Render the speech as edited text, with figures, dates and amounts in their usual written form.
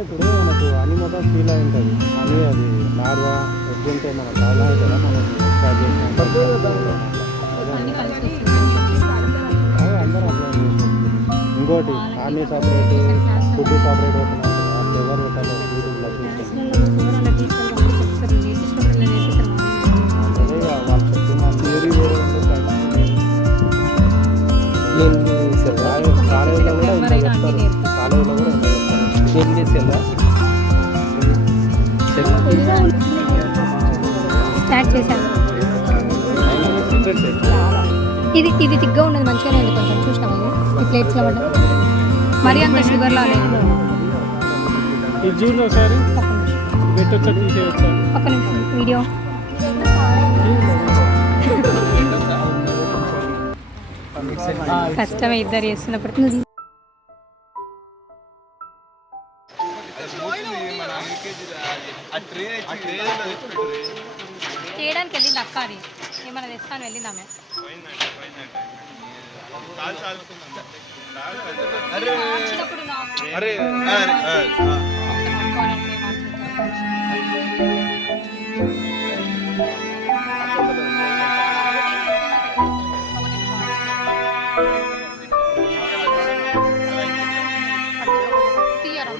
ఇప్పుడు మనకు అని మొత్తం ఫీల్ అయి ఉంటుంది అని అది నార్వా ఎగ్గుంటే మన ప్రాబ్లం అవుతుందా మనకి స్టార్ట్ చేసిన అందరూ అప్లై చేసేది. ఇంకోటి ఆర్మీ సపరేట్ ఫుడ్ సపరేట్ అవుతున్నారు అట్లా ఎవరు పెట్టాలి యూట్యూబ్లో చూసుకుంటారు అదే వాళ్ళు చెప్పిన థియరీ వేరే ఉంది కాలేజీలో కూడా ఇంత చెప్తారు కాలేజీలో కూడా ఇంత చెప్తారు ఏం చేసేదా స్టార్ట్ చేశాను. ఇది ఇది తిగ్గా ఉన్నది మంచిగానే ఉంది కొంచెం చూసినాము ఈ ప్లేట్స్లో పడ్డ మరీ అంత షుగర్లో లేదు. ఇది చూడు ఒకసారి పెట్టొచ్చా తీసేయచ్చా ఒక్క నిమిషం వీడియో కష్టమే ఇద్దరు చేస్తున్నప్పుడు చేయడానికి వెళ్ళింది అక్క అది ఏమన్నా తెస్తాను వెళ్ళిందామె తీయరా